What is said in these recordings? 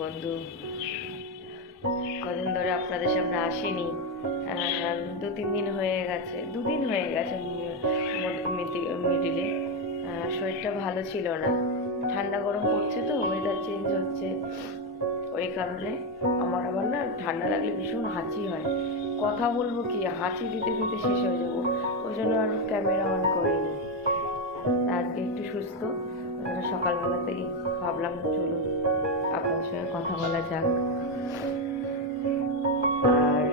বন্ধু, কদিন ধরে আপনাদের সামনে আসিনি। 2-3 দিন হয়ে গেছে, 2 দিন হয়ে গেছে মিডিলে। শরীরটা ভালো ছিল না, ঠান্ডা গরম পড়ছে তো, ওয়েদার চেঞ্জ হচ্ছে, ওই কারণে আমার আবার না ঠান্ডা লাগলে ভীষণ হাঁচি হয়। কথা বলবো কি, হাঁচি দিতে দিতে শেষ হয়ে যাবো, ওই জন্য আর ক্যামেরা অন করিনি। আজকে একটু সুস্থ, সকালবেলাতেই ভাবলাম চলুন আপনাদের সঙ্গে কথা বলা যাক। আর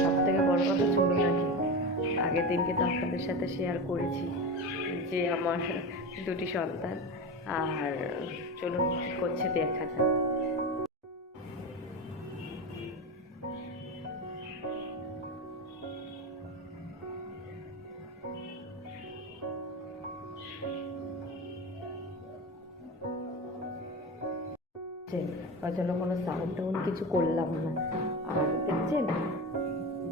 সব থেকে বড় কথা, চলুন নাকি আগের দিনকে তো আপনাদের সাথে শেয়ার করেছি যে আমার 2টি সন্তান, আর চলুন কী করছে দেখা যাক। ওই জন্য কোনো সাউন্ড টাউন্ড কিছু করলাম না। আর দেখছেন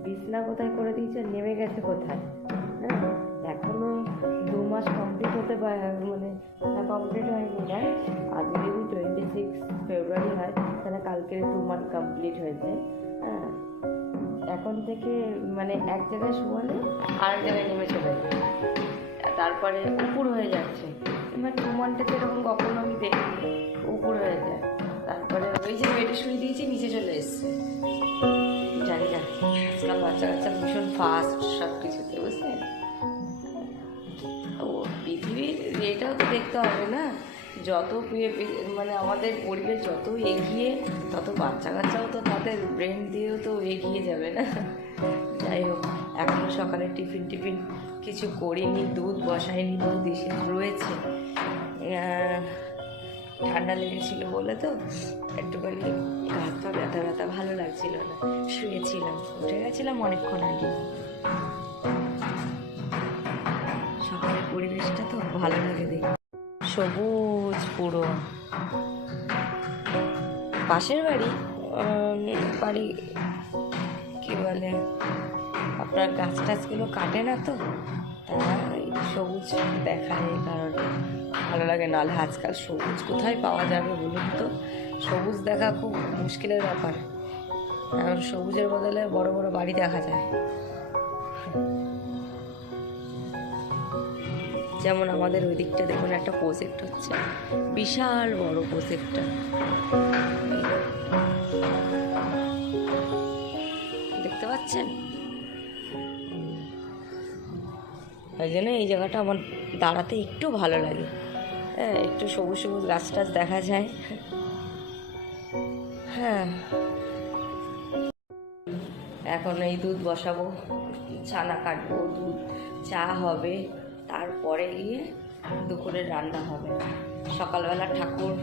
বিছনা কোথায় করে দিয়েছে, নেমে গেছে কোথায়। হ্যাঁ, এখনো 2 মাস কমপ্লিট হতে মানে কমপ্লিট হয়নি না। আজ যদি 26 ফেব্রুয়ারি হয়, তাহলে কালকে 2 মাস কমপ্লিট হয়েছে। হ্যাঁ, এখন থেকে মানে এক জায়গায় শোয়ালে আরেক জায়গায় নেমে চলে যাবে, তারপরে উপর হয়ে যাচ্ছে। এবার 2 মাসটা যেরকম কখনো আমি দেখি উপর হয়ে যায়, তারপরে ওই যে বেডে শুয়ে দিয়েছি নিচে চলে এসছে। জানি না, আজকাল বাচ্চা কাচ্চা ভীষণ ফাস্ট সব কিছুতে, বুঝলেন। ও পৃথিবীর এটাও তো দেখতে হবে না, যত মানে আমাদের পরিবেশ যত এগিয়ে, তত বাচ্চা কাচ্চাও তো তাদের ব্রেন দিয়েও তো এগিয়ে যাবে না। যাই হোক, এখনও সকালে টিফিন কিছু করিনি, দুধ বসাইনি, দুধ এসে রয়েছে। ঠান্ডা লেগেছিল বলে তো একটুখানি হাত পা ব্যথা ভালো লাগছিল না, শুয়েছিলাম, উঠে গেছিলাম অনেকক্ষণ আগে। সকালের পরিবেশটা তো ভালো লাগে দেখি, সবুজ পুরো। পাশের বাড়ি কি বলে আপনার, গাছ টাছগুলো কাটে না তো, সবুজ দেখায়, এই কারণে ভালো লাগে। নাহলে আজকাল সবুজ কোথায় পাওয়া যাবে বলুন তো, সবুজ দেখা খুব মুশকিলের ব্যাপার। এখন সবুজের বদলে বড় বড় বাড়ি দেখা যায়। যেমন আমাদের ওই দিকটা দেখুন, একটা প্রজেক্ট হচ্ছে, বিশাল বড় প্রজেক্টটা, দেখতে পাচ্ছেন। ওই জন্য এই জায়গাটা আমার দাঁড়াতে একটু ভালো লাগে। হ্যাঁ, একটু সবুজ সবুজ গাছ টাছ দেখা যায়। হ্যাঁ, এখন এই দুধ বসাবো, ছানা কাটবো, দুধ চা হবে, তারপরে গিয়ে দুপুরের রান্না হবে। সকালবেলা ঠাকুর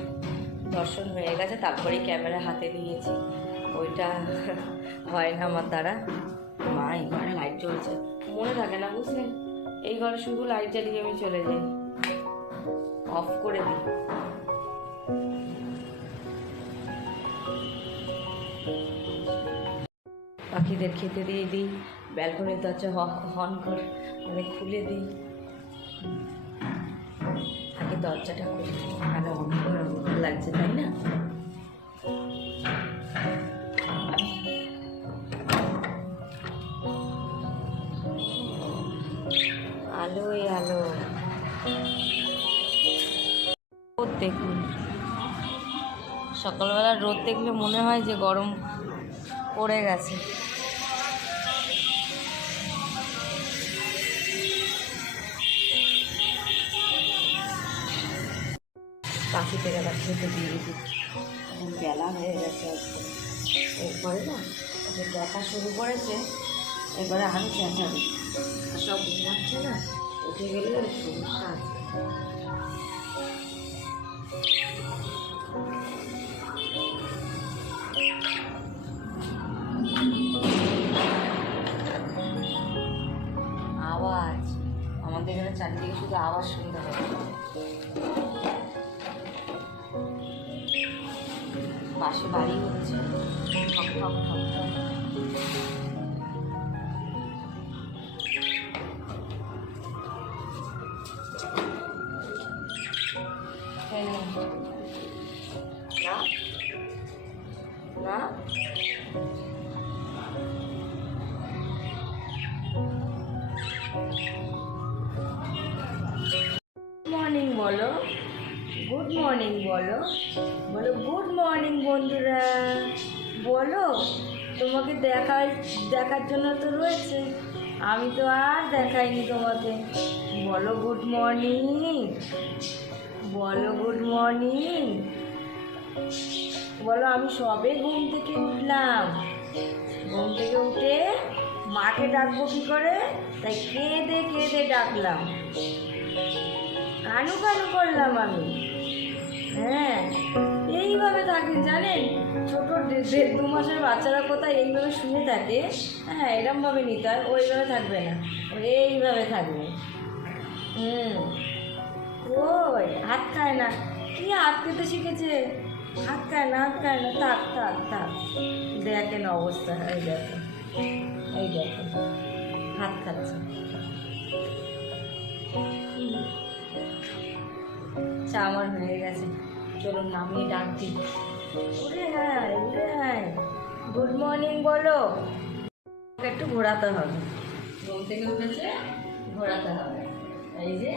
দর্শন হয়ে গেছে, তারপরেই ক্যামেরা হাতে নিয়েছি, ওইটা হয় না আমার দ্বারা। মা, এই ঘরে লাইট জ্বলছে, মনে থাকে না বুঝলেন, এই ঘরে শুধু লাইট জ্বালিয়ে আমি চলে যাই, অফ করে দিই। পাখিদের খেতে দিয়ে দিই, ব্যালকনির দরজা হর্ন করে মানে খুলে দিই, আগে দরজাটা খুলে দিই, মানে অন করে ভালো লাগছে, তাই না। আলোয় আলো, রোদ দেখুন, সকালবেলা রোদ দেখলে মনে হয় যে গরম পড়ে গেছে। পাখিদের আবার খেতে দিয়ে দিই, এখন বেলা হয়ে গেছে আজকে। এরপরে না ওদের দেখা শুরু করেছে, এবারে আরও চেঁচাবে, সব ঘুমাচ্ছে না, উঠে গেলে সমস্যা আছে। আওয়াজ, আমাদের এখানে চারিদিকে শুধু আওয়াজ শুনতে হবে। পাশে বাড়ি হচ্ছে, ঠক ঠক ঠক ঠক। না না মর্নিং বলো, গুড মর্নিং বলো, বলো গুড মর্নিং বন্ধুরা, বলো। তোমাকে দেখার জন্য তো রয়েছে, আমি তো আর দেখাইনি তোমাকে। বলো গুড মর্নিং, বলো গুড মর্নিং, বলো। আমি সবে ঘুম থেকে উঠলাম, ঘুম থেকে উঠে মাকে ডাকবো কি করে, তাই কেঁদে কেঁদে ডাকলাম, কানু কানু করলাম আমি। হ্যাঁ, এইভাবে থাকেন জানেন, ছোট 1.5-2 মাসের বাচ্চারা কোথায় এইভাবে শুয়ে থাকে। হ্যাঁ, এরমভাবে নিতে হয়, ওইভাবে থাকবে না, এইভাবে থাকবে। ওই হাত খায় না, কি হাত খেতে শিখেছে, হাত খায় না, হাত খায় না, থাক থাক থাক। দেখেন অবস্থা, এই দেখেন, এই দেখেন হাত খাচ্ছে। আমার হয়ে গেছে, চলুন নামিয়ে ডাক দিই। ওরে হ্যাঁ, ওরে হ্যাঁ, গুড মর্নিং বলো। একটু ঘোরাতে হবে, ঘুম থেকে উঠেছে, ঘোরাতে হবে। এই যে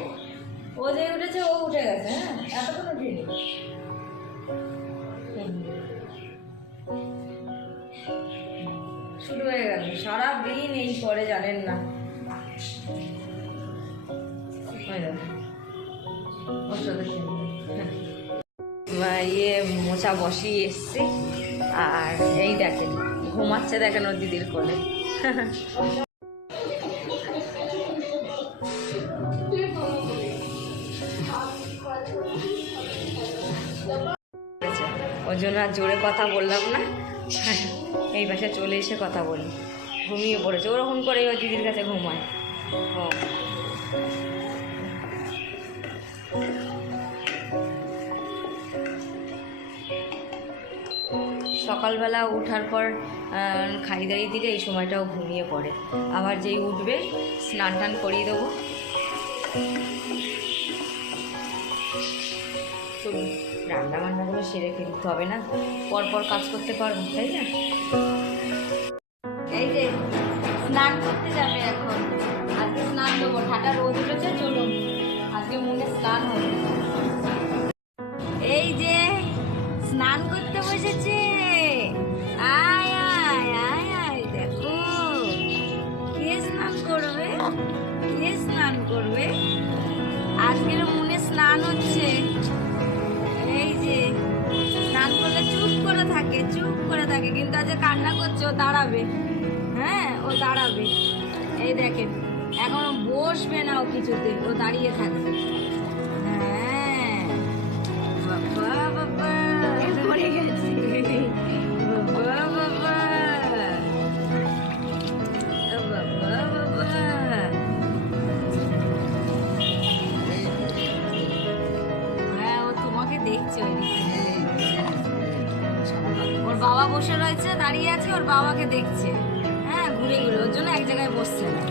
ও যে উঠেছে, ও উঠে গেছে। হ্যাঁ, এতক্ষণ উঠিনি। শুরু হয়ে গেল, সারাদিন এই পরে জানেন না। ইয়ে মোচা বসিয়ে এসছি, আর এই দেখেন ঘুমাচ্ছে, দেখেন ওর দিদির কোলে। ওই জন্য আর জোরে কথা বললাম না, এই বাসায় চলে এসে কথা বলি। ঘুমিয়ে পড়েছে, ওরকম করে ওই দিদির কাছে ঘুমায়। ও সকালবেলা ওঠার পর খাই দাঁড়িয়ে দিলে এই সময়টাও ঘুমিয়ে পড়ে। আবার যেই উঠবে স্নান টান করিয়ে দেবো। চলুন রান্না বান্নাগুলো সেরে ফেলতে হবে না, পরপর কাজ করতে পারবো, তাই না? এই যে স্নান করতে যাবে এখন, আজকে স্নান দেবো। ঠাটা রোদ উঠেছে, চলুন আজকে মনে স্নান হবে। এই যে স্নান করতে বসেছে, আয় আয় আয় আয়, দেখো কে স্নান করবে, কে স্নান করবে। আজকের মনে স্নান হচ্ছে। এই যে স্নান করলে চুপ করে থাকে, চুপ করে থাকে, কিন্তু আজ কান্না করছে, ও দাঁড়াবে। হ্যাঁ, ও দাঁড়াবে। এই দেখেন এখনো বসবে না ও কিছুতে, ও দাঁড়িয়ে থাকবে। হ্যাঁ, বাবা বাবা পড়ে গেছি, বাবা বাবা বাবা বাবা। হ্যাঁ, ও তোমাকে দেখছে, ওর বাবা বসে রয়েছে, দাঁড়িয়ে আছে, ওর বাবাকে দেখছে। হ্যাঁ, ঘুরে ঘুরে, ওর জন্য এক জায়গায় বসছে না।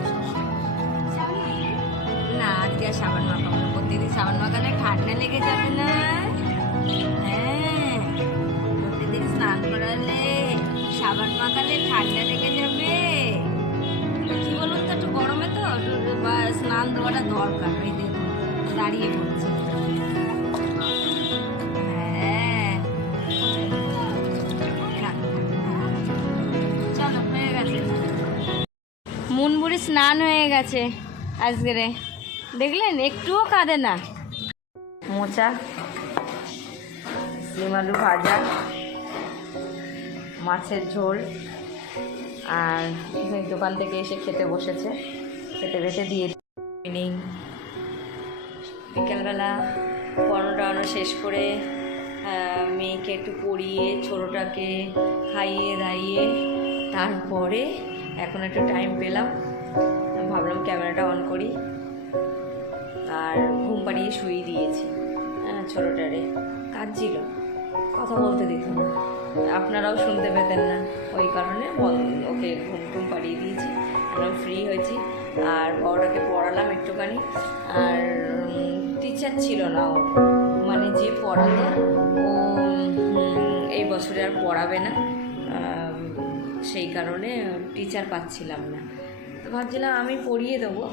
না, আজকে আর সাবান মাখাবো না, প্রতিদিন সাবান মাখালে ঠান্ডা লেগে যাবে না। হ্যাঁ, প্রতিদিন স্নান করালে সাবান মাখালে ঠান্ডা লেগে যাবে। কি বলুন তো, একটু গরমে তো স্নান দেওয়াটা দরকার। এই দেখুন দাঁড়িয়ে পড়ছে। হ্যাঁ, চলো হয়ে গেছে, মুনবুড়ি স্নান হয়ে গেছে আজকে। দেখলেন, একটুও কাঁদে না। মোচা, সিম আলু ভাজা, মাছের ঝোল, আর দোকান থেকে এসে খেতে বসেছে, খেতে বেতে দিয়ে ইভিনিং। বিকেলবেলা পড়ানো শেষ করে মেয়েকে একটু পড়িয়ে, ছোটোটাকে খাইয়ে দাইয়ে তারপরে এখন একটু টাইম পেলাম, ভাবলাম ক্যামেরাটা অন করি। আর ঘুম পাড়িয়ে শুয়ে দিয়েছি। ছোটোটারে কাঁদছিল, কথা বলতে দিত না, আপনারাও শুনতে পেতেন না, ওই কারণে ওকে ঘুম পাড়িয়ে দিয়েছি। আমরা ফ্রি হয়েছি, আর বড়টাকে পড়ালাম একটুখানি। আর টিচার ছিল না, ও মানে যে পড়াতো ও বছরে আর পড়াবে না, সেই কারণে টিচার পাচ্ছিলাম না। তো ভাবছিলাম আমি পড়িয়ে দেবো,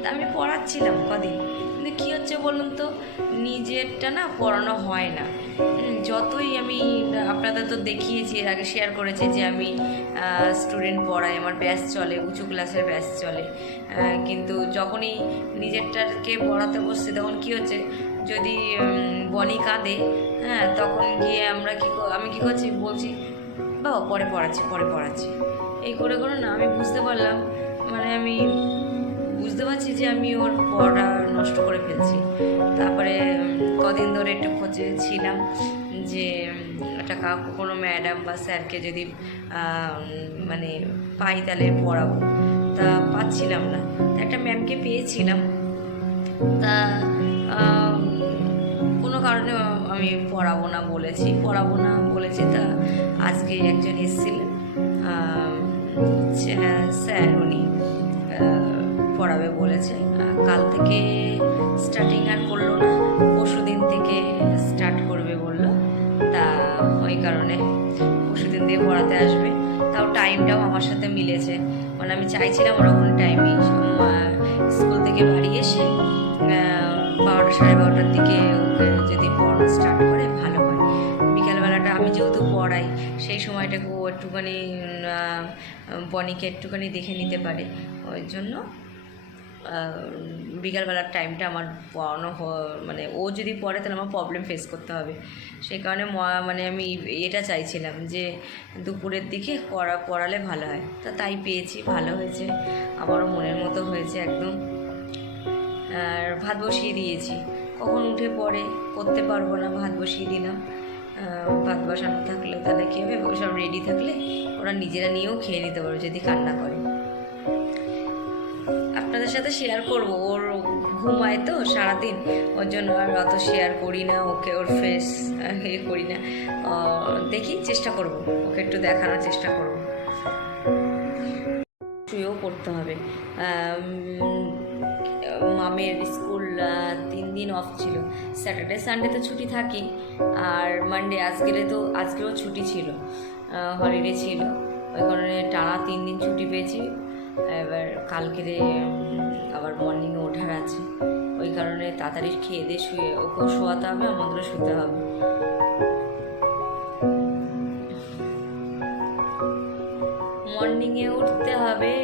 তা আমি পড়াচ্ছিলাম কদিন, কিন্তু কী হচ্ছে বলুন তো, নিজেরটা না পড়ানো হয় না। যতই আমি আপনাদের তো দেখিয়েছি, এর আগে শেয়ার করেছি যে আমি স্টুডেন্ট পড়াই, আমার ব্যাচ চলে, উঁচু ক্লাসের ব্যাচ চলে, কিন্তু যখনই নিজেরটাকে পড়াতে বসছি তখন কী হচ্ছে, যদি বনি কাঁদে, হ্যাঁ, তখন গিয়ে আমি কী করছি, বলছি বাবা পরে পড়াচ্ছি এই করে করে না আমি বুঝতে পারলাম, মানে আমি বুঝতে পারছি যে আমি ওর পড়া নষ্ট করে ফেলছি। তারপরে কদিন ধরে একটু খোঁজে ছিলাম যে একটা কোনো ম্যাডাম বা স্যারকে যদি মানে পাই তাহলে পড়াবো, তা পাচ্ছিলাম না। একটা ম্যামকে পেয়েছিলাম, তা কোনো কারণে আমি পড়াবো না বলেছি। তা আজকে একজন এসেছিলেন স্যার, উনি পড়াবে বলেছে। কাল থেকে স্টার্টিং আর করলো না, পরশু দিন থেকে স্টার্ট করবে বললো। তা ওই কারণে পরশু দিন দিয়ে পড়াতে আসবে। তাও টাইমটাও আমার সাথে মিলেছে, মানে আমি চাইছিলাম ওরকম টাইমেই স্কুল থেকে বাড়ি এসে 12টা সাড়ে 12টার দিকে ওকে যদি পড়ানো স্টার্ট করে ভালো হয়। বিকালবেলাটা আমি যেহেতু পড়াই, সেই সময়টাকে ও একটুখানি বনিকে একটুখানি দেখে নিতে পারে, ওই জন্য বিকালবেলার টাইমটা আমার পড়ানো, মানে ও যদি পড়ে তাহলে আমার প্রবলেম ফেস করতে হবে। সেই কারণে মানে আমি এটা চাইছিলাম যে দুপুরের দিকে পড়ালে ভালো হয়। তাই পেয়েছি, ভালো হয়েছে, আমারও মনের মতো হয়েছে একদম। আর ভাত বসিয়ে দিয়েছি, কখন উঠে পড়ে করতে পারবো না, ভাত বসিয়ে দিলাম। ভাত বসানো থাকলে তাহলে কী হবে, সব রেডি থাকলে ওরা নিজেরা নিয়েও খেয়ে নিতে পারবে যদি কান্না করে। আপনাদের সাথে শেয়ার করব, ওর ঘুমায় তো সারাদিন, ওর জন্য আর অত শেয়ার করি না, ওকে ওর ফেস করি না। দেখি, চেষ্টা করব, ওকে একটু দেখানোর চেষ্টা করব। শুয়েও পড়তে হবে। মামের স্কুল 3 দিন অফ ছিল, স্যাটারডে সানডে তো ছুটি থাকি, আর মানডে আজকেও ছুটি ছিল, হলিডে ছিল, ওই কারণে টানা 3 দিন ছুটি পেয়েছি। এবার কালকে আবার মর্নিংয়ে ওঠার আছে, ওই কারণে তাড়াতাড়ি খেয়ে দিয়ে শুয়ে ওকেও শোয়াতে হবে, আমাদেরও শুতে হবে। মর্নিংয়ে উঠতে হবে।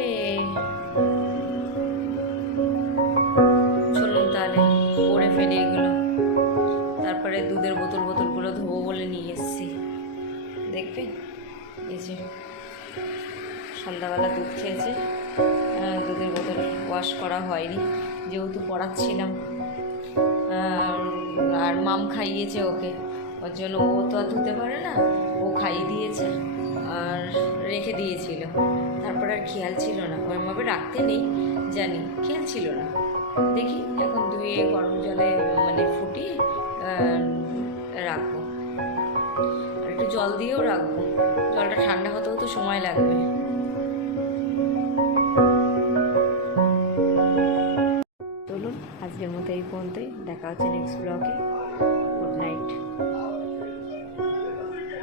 চলুন তাহলে পরে ফেলে এগুলো, তারপরে দুধের বোতলগুলো ধোবো বলে নিয়ে এসেছি, দেখবে এই যে সন্ধ্যাবেলা দুধ খেয়েছে, দুধের বোতল ওয়াশ করা হয়নি যেহেতু পড়াচ্ছিলাম, আর মাম খাইয়েছে ওকে, ওর জন্য ও তো আর ধুতে পারে না, ও খাইয়ে দিয়েছে আর রেখে দিয়েছিল। তারপর আর খেয়াল ছিল না, ওরমভাবে রাখতে নেই জানি, খেয়াল ছিল না। দেখি এখন ধুয়ে গরম জলে মানে ফুটিয়ে রাখবো, আর একটু জল দিয়েও রাখবো, জলটা ঠান্ডা হতেও তো সময় লাগবে। চলুন আজকের মতো এই পর্যন্তই, দেখা হচ্ছে নেক্সট ব্লগে।